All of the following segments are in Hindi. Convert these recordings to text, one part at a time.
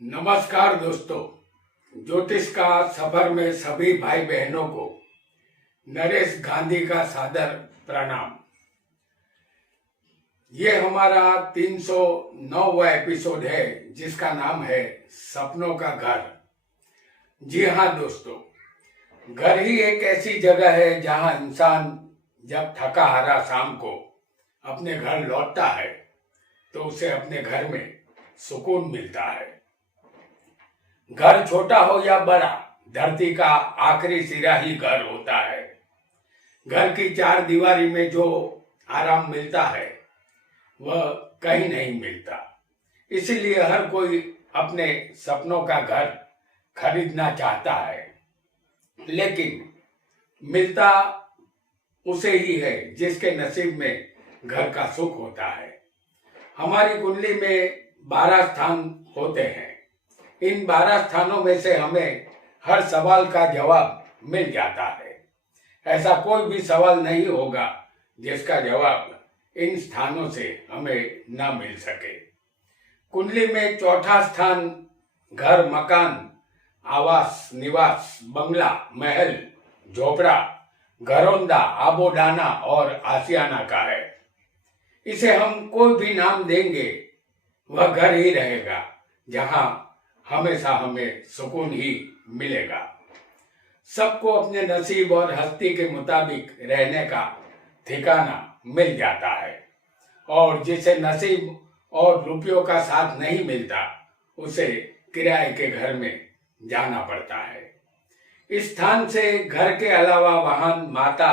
नमस्कार दोस्तों, ज्योतिष का सफर में सभी भाई बहनों को नरेश गांधी का सादर प्रणाम। ये हमारा 309वां एपिसोड है जिसका नाम है सपनों का घर। जी हाँ दोस्तों, घर ही एक ऐसी जगह है जहाँ इंसान जब थका हारा शाम को अपने घर लौटता है तो उसे अपने घर में सुकून मिलता है। घर छोटा हो या बड़ा, धरती का आखिरी सिरा ही घर होता है। घर की चार दीवारी में जो आराम मिलता है वह कहीं नहीं मिलता। इसीलिए हर कोई अपने सपनों का घर खरीदना चाहता है, लेकिन मिलता उसे ही है जिसके नसीब में घर का सुख होता है। हमारी कुंडली में 12 स्थान होते हैं। इन 12 स्थानों में से हमें हर सवाल का जवाब मिल जाता है। ऐसा कोई भी सवाल नहीं होगा जिसका जवाब इन स्थानों से हमें न मिल सके। कुंडली में चौथा स्थान घर, मकान, आवास, निवास, बंगला, महल, झोपड़ा, घरौंदा, आबोडाना और आशियाना का है। इसे हम कोई भी नाम देंगे वह घर ही रहेगा जहां हमेशा हमें सुकून ही मिलेगा। सबको अपने नसीब और हस्ती के मुताबिक रहने का ठिकाना मिल जाता है, और जिसे नसीब और रुपयों का साथ नहीं मिलता उसे किराए के घर में जाना पड़ता है। इस स्थान से घर के अलावा वाहन, माता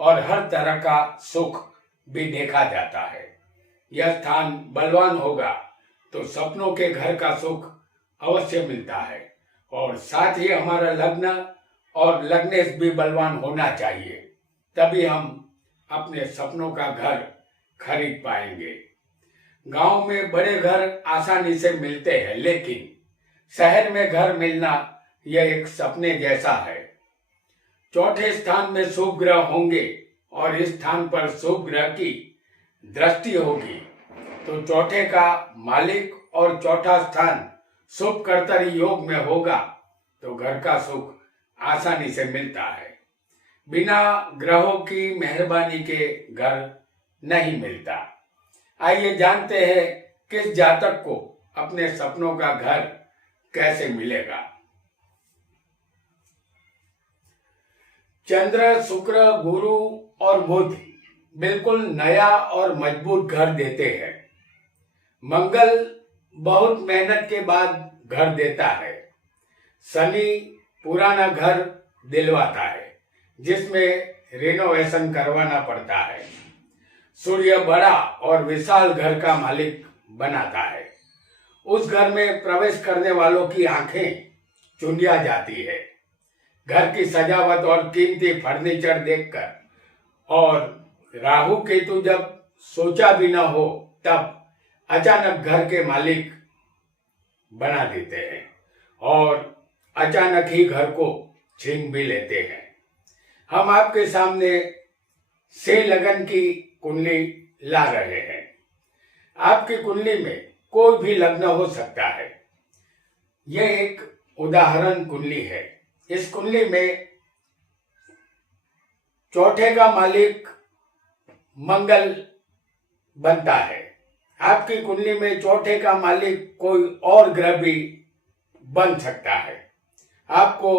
और हर तरह का सुख भी देखा जाता है। यह स्थान बलवान होगा तो सपनों के घर का सुख अवश्य मिलता है, और साथ ही हमारा लग्न और लग्नेश भी बलवान होना चाहिए, तभी हम अपने सपनों का घर खरीद पाएंगे। गांव में बड़े घर आसानी से मिलते हैं, लेकिन शहर में घर मिलना यह एक सपने जैसा है। चौथे स्थान में शुभ ग्रह होंगे और इस स्थान पर शुभ ग्रह की दृष्टि होगी तो चौथे का मालिक और चौथा स्थान शुभ कर्तरी योग में होगा तो घर का सुख आसानी से मिलता है। बिना ग्रहों की मेहरबानी के घर नहीं मिलता। आइए जानते हैं किस जातक को अपने सपनों का घर कैसे मिलेगा। चंद्र, शुक्र, गुरु और बुध बिल्कुल नया और मजबूत घर देते हैं। मंगल बहुत मेहनत के बाद घर देता है। शनि पुराना घर दिलवाता है जिसमें रिनोवेशन करवाना पड़ता है। सूर्य बड़ा और विशाल घर का मालिक बनाता है। उस घर में प्रवेश करने वालों की आंखें चुंधिया जाती है। घर की सजावट और कीमती फर्नीचर देखकर, और राहु केतु जब सोचा भी न हो तब अचानक घर के मालिक बना देते हैं और अचानक ही घर को छीन भी लेते हैं। हम आपके सामने से लगन की कुंडली ला रहे हैं। आपकी कुंडली में कोई भी लग्न हो सकता है। यह एक उदाहरण कुंडली है। इस कुंडली में चौथे का मालिक मंगल बनता है। आपकी कुंडली में चौथे का मालिक कोई और ग्रह भी बन सकता है। आपको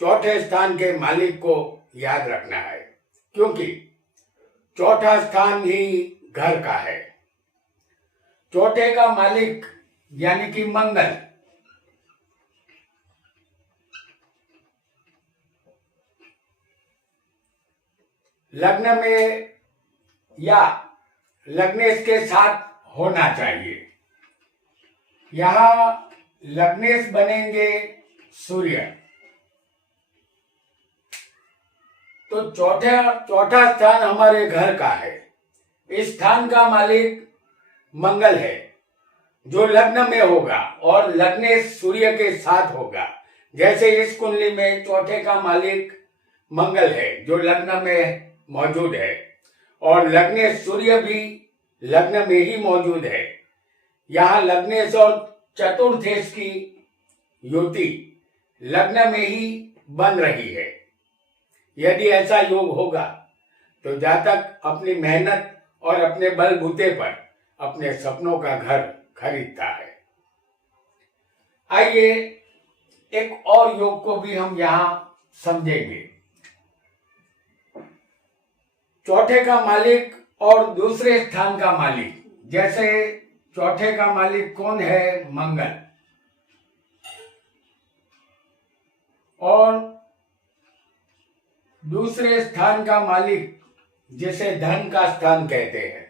चौथे स्थान के मालिक को याद रखना है, क्योंकि चौथा स्थान ही घर का है। चौथे का मालिक यानी कि मंगल लग्न में या लग्नेश के साथ होना चाहिए। यहां लग्नेश बनेंगे सूर्य, तो चौथा स्थान हमारे घर का है। इस स्थान का मालिक मंगल है जो लग्न में होगा, और लग्नेश सूर्य के साथ होगा। जैसे इस कुंडली में चौथे का मालिक मंगल है जो लग्न में मौजूद है, और लग्नेश सूर्य भी लग्न में ही मौजूद है। यहाँ लग्नेश और चतुर्थेश की युति लग्न में ही बन रही है। यदि ऐसा योग होगा तो जातक अपनी मेहनत और अपने बलबूते पर अपने सपनों का घर खरीदता है। आइए एक और योग को भी हम यहां समझेंगे। चौथे का मालिक और दूसरे स्थान का मालिक, जैसे चौथे का मालिक कौन है? मंगल, और दूसरे स्थान का मालिक जिसे धन का स्थान कहते हैं।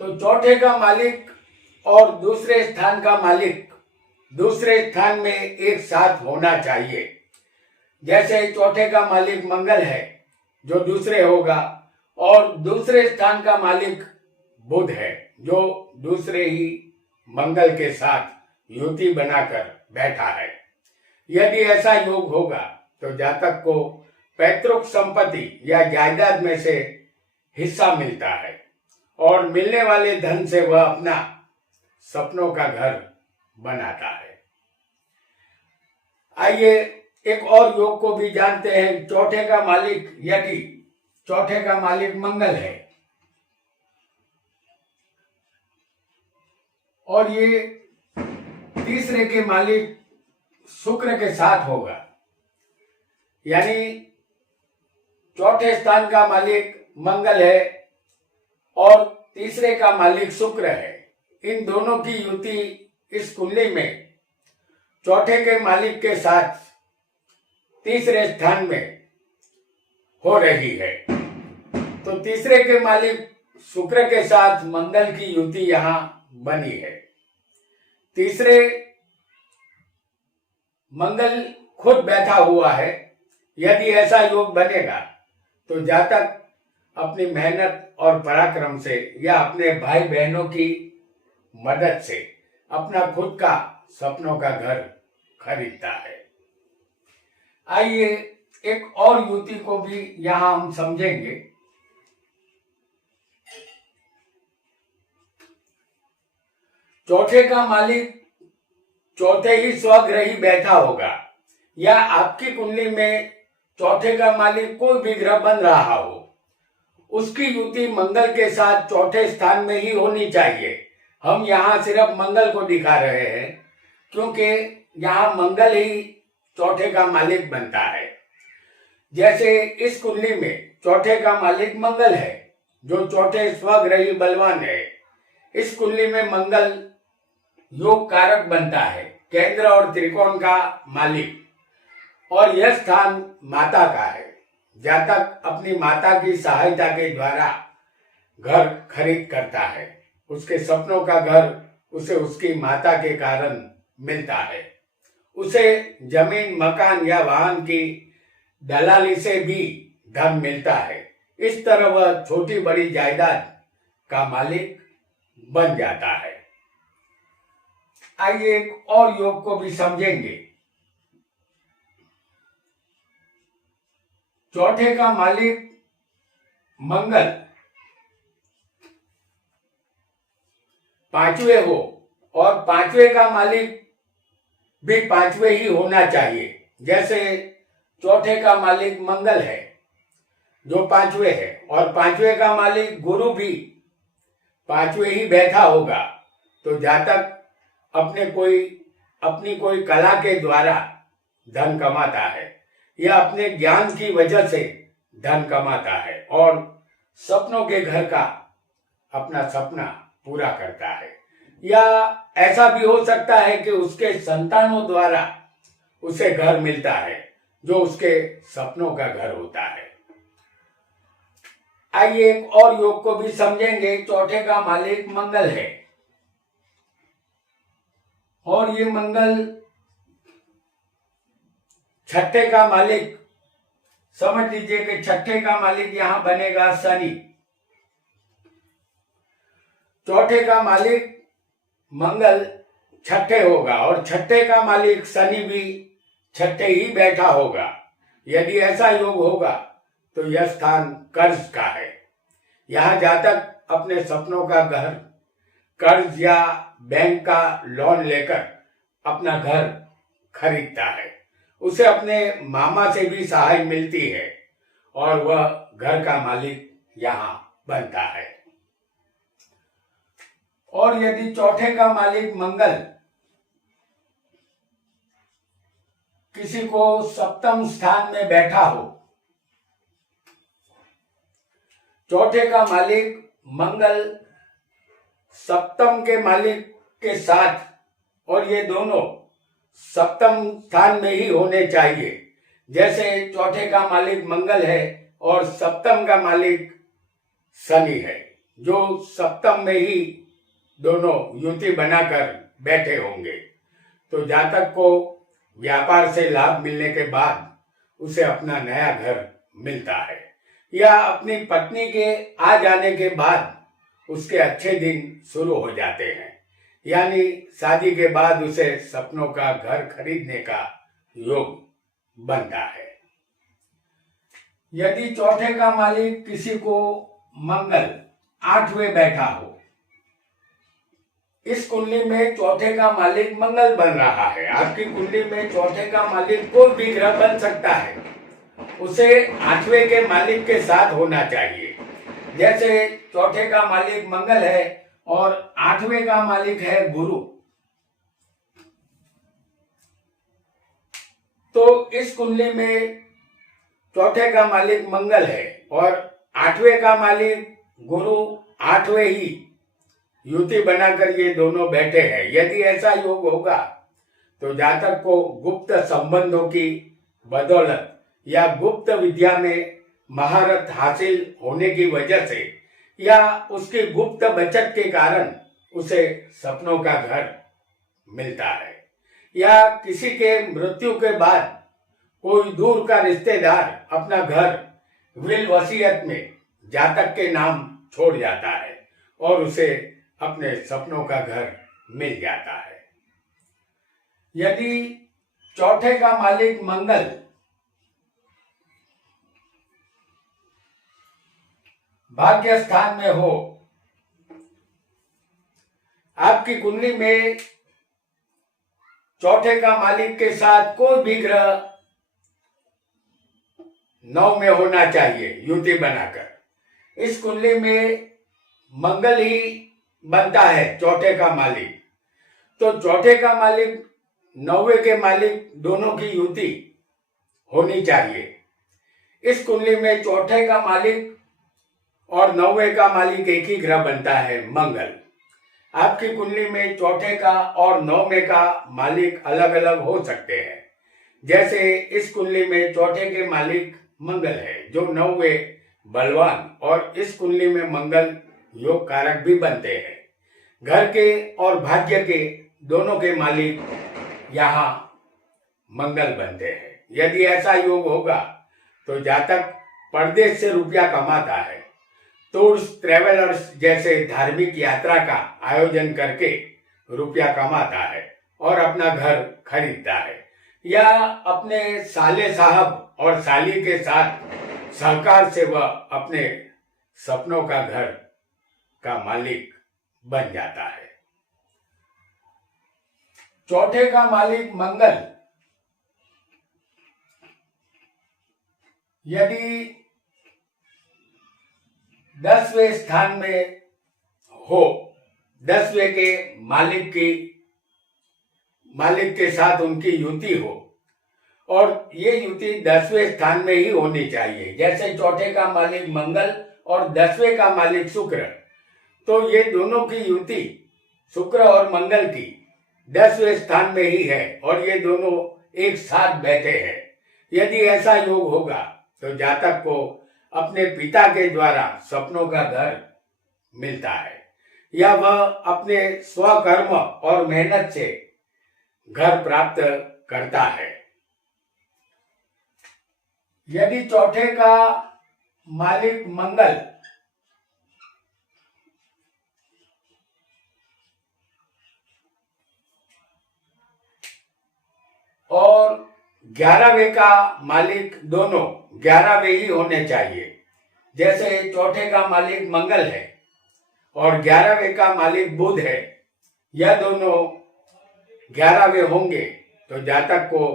तो चौथे का मालिक और दूसरे स्थान का मालिक दूसरे स्थान में एक साथ होना चाहिए। जैसे चौथे का मालिक मंगल है जो दूसरे होगा, और दूसरे स्थान का मालिक बुध है जो दूसरे ही मंगल के साथ युति बनाकर बैठा है। यदि ऐसा योग होगा तो जातक को पैतृक संपत्ति या जायदाद में से हिस्सा मिलता है और मिलने वाले धन से वह अपना सपनों का घर बनाता है। आइए एक और योग को भी जानते हैं। चौथे का मालिक, यदि चौथे का मालिक मंगल है और ये तीसरे के मालिक शुक्र के साथ होगा, यानी चौथे स्थान का मालिक मंगल है और तीसरे का मालिक शुक्र है। इन दोनों की युति इस कुंडली में चौथे के मालिक के साथ तीसरे स्थान में हो रही है। तो तीसरे के मालिक शुक्र के साथ मंगल की युति यहां बनी है। तीसरे मंगल खुद बैठा हुआ है। यदि ऐसा योग बनेगा तो जातक अपनी मेहनत और पराक्रम से या अपने भाई बहनों की मदद से अपना खुद का सपनों का घर खरीदता है। आइए एक और युति को भी यहां हम समझेंगे। चौथे का मालिक चौथे ही स्वग्रह ही बैठा होगा, या आपकी कुंडली में चौथे का मालिक कोई भी ग्रह बन रहा हो, उसकी युति मंगल के साथ चौथे स्थान में ही होनी चाहिए। हम यहाँ सिर्फ मंगल को दिखा रहे हैं क्योंकि यहाँ मंगल ही चौथे का मालिक बनता है। जैसे इस कुंडली में चौथे का मालिक मंगल है जो चौथे स्वग्रही बलवान है। इस कुंडली में मंगल योग कारक बनता है, केंद्र और त्रिकोण का मालिक, और यह स्थान माता का है। जातक अपनी माता की सहायता के द्वारा घर खरीद करता है। उसके सपनों का घर उसे उसकी माता के कारण मिलता है। उसे जमीन, मकान या वाहन की दलाली से भी धन मिलता है। इस तरह वह छोटी बड़ी जायदाद का मालिक बन जाता है। आइए एक और योग को भी समझेंगे। चौथे का मालिक मंगल पांचवे हो और पांचवे का मालिक भी पांचवे ही होना चाहिए। जैसे चौथे का मालिक मंगल है जो पांचवे है और पांचवे का मालिक गुरु भी पांचवे ही बैठा होगा, तो जातक अपनी कोई कला के द्वारा धन कमाता है या अपने ज्ञान की वजह से धन कमाता है और सपनों के घर का अपना सपना पूरा करता है। या ऐसा भी हो सकता है कि उसके संतानों द्वारा उसे घर मिलता है जो उसके सपनों का घर होता है। आइए एक और योग को भी समझेंगे। चौथे का मालिक मंगल है और ये मंगल छठे का मालिक, समझ लीजिए कि छठे का मालिक यहां बनेगा शनि। चौथे का मालिक मंगल छठे होगा और छठे का मालिक शनि भी छठे ही बैठा होगा। यदि ऐसा योग होगा तो यह स्थान कर्ज का है। यहां जातक अपने सपनों का घर कर्ज या बैंक का लोन लेकर अपना घर खरीदता है, उसे अपने मामा से भी सहाय मिलती है और वह घर का मालिक यहाँ बनता है। और यदि चौथे का मालिक मंगल किसी को सप्तम स्थान में बैठा हो, चौथे का मालिक मंगल सप्तम के मालिक के साथ, और ये दोनों सप्तम स्थान में ही होने चाहिए। जैसे चौथे का मालिक मंगल है और सप्तम का मालिक शनि है, जो सप्तम में ही दोनों युति बनाकर बैठे होंगे, तो जातक को व्यापार से लाभ मिलने के बाद उसे अपना नया घर मिलता है, या अपनी पत्नी के आ जाने के बाद उसके अच्छे दिन शुरू हो जाते हैं, यानी शादी के बाद उसे सपनों का घर खरीदने का योग बनता है। यदि चौथे का मालिक किसी को मंगल 8वें बैठा हो, इस कुंडली में चौथे का मालिक मंगल बन रहा है। आपकी कुंडली में चौथे का मालिक कोई भी ग्रह बन सकता है, उसे 8वें के मालिक के साथ होना चाहिए। जैसे चौथे का मालिक मंगल है और 8वें का मालिक है गुरु, तो इस कुंडली में चौथे का मालिक मंगल है और 8वें का मालिक गुरु 8वें ही युति बनाकर ये दोनों बैठे हैं। यदि ऐसा योग होगा तो जातक को गुप्त संबंधों की बदौलत या गुप्त विद्या में महारत हासिल होने की वजह से या उसकी गुप्त बचत के कारण उसे सपनों का घर मिलता है, या किसी के मृत्यु के बाद कोई दूर का रिश्तेदार अपना घर विल वसीयत में जातक के नाम छोड़ जाता है और उसे अपने सपनों का घर मिल जाता है। यदि चौथे का मालिक मंगल भाग्य स्थान में हो, आपकी कुंडली में चौथे का मालिक के साथ कोई भी ग्रह 9 में होना चाहिए युति बनाकर। इस कुंडली में मंगल ही बनता है चौथे का मालिक, तो चौथे का मालिक 9वें के मालिक दोनों की युति होनी चाहिए। इस कुंडली में चौथे का मालिक और 9वें का मालिक एक ही ग्रह बनता है मंगल। आपकी कुंडली में चौथे का और 9वें का मालिक अलग अलग हो सकते हैं। जैसे इस कुंडली में चौथे के मालिक मंगल है जो 9वें बलवान, और इस कुंडली में मंगल योग कारक भी बनते हैं। घर के और भाग्य के दोनों के मालिक यहाँ मंगल बनते हैं। यदि ऐसा योग होगा तो जातक परदेश से रुपया कमाता है, टूर्स ट्रेवलर्स जैसे धार्मिक यात्रा का आयोजन करके रुपया कमाता है और अपना घर खरीदता है, या अपने साले साहब और साली के साथ सहकार से वह अपने सपनों का घर का मालिक बन जाता है। चौथे का मालिक मंगल यदि 10वें स्थान में हो, 10वें के मालिक के साथ उनकी युति हो, और ये युति 10वें स्थान में ही होनी चाहिए। जैसे चौथे का मालिक मंगल और 10वें का मालिक शुक्र, तो ये दोनों की युति शुक्र और मंगल की 10वें स्थान में ही है और ये दोनों एक साथ बैठे हैं। यदि ऐसा योग होगा तो जातक को अपने पिता के द्वारा सपनों का घर मिलता है, या वह अपने स्वकर्म और मेहनत से घर प्राप्त करता है। यदि चौथे का मालिक मंगल और 11वें का मालिक दोनों 11वें ही होने चाहिए। जैसे चौथे का मालिक मंगल है और 11वें का मालिक बुध है, यह दोनों 11वें होंगे तो जातक को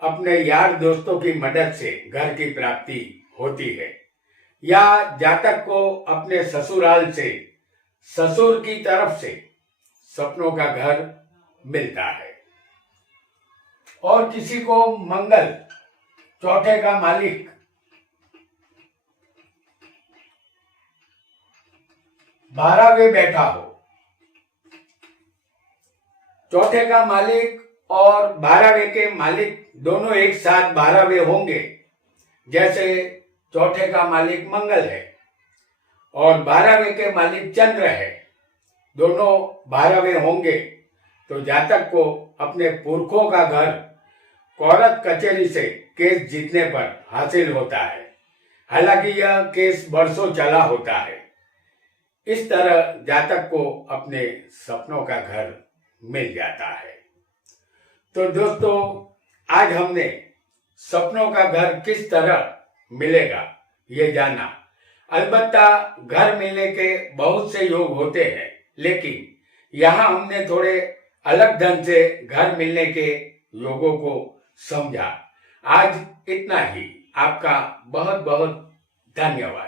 अपने यार दोस्तों की मदद से घर की प्राप्ति होती है, या जातक को अपने ससुराल से ससुर की तरफ से सपनों का घर मिलता है। और किसी को मंगल चौथे का मालिक 12वें बैठा हो, चौथे का मालिक और 12वें के मालिक दोनों एक साथ 12वें होंगे, जैसे चौथे का मालिक मंगल है और 12वें के मालिक चंद्र है, दोनों 12वें होंगे तो जातक को अपने पुरखों का घर कोर्ट कचहरी से केस जीतने पर हासिल होता है। हालांकि यह केस बरसों चला होता है। इस तरह जातक को अपने सपनों का घर मिल जाता है। तो दोस्तों, आज हमने सपनों का घर किस तरह मिलेगा ये जाना। अलबत्ता घर मिलने के बहुत से योग होते हैं, लेकिन यहाँ हमने थोड़े अलग ढंग से घर मिलने के योगों को समझा। आज इतना ही। आपका बहुत बहुत धन्यवाद।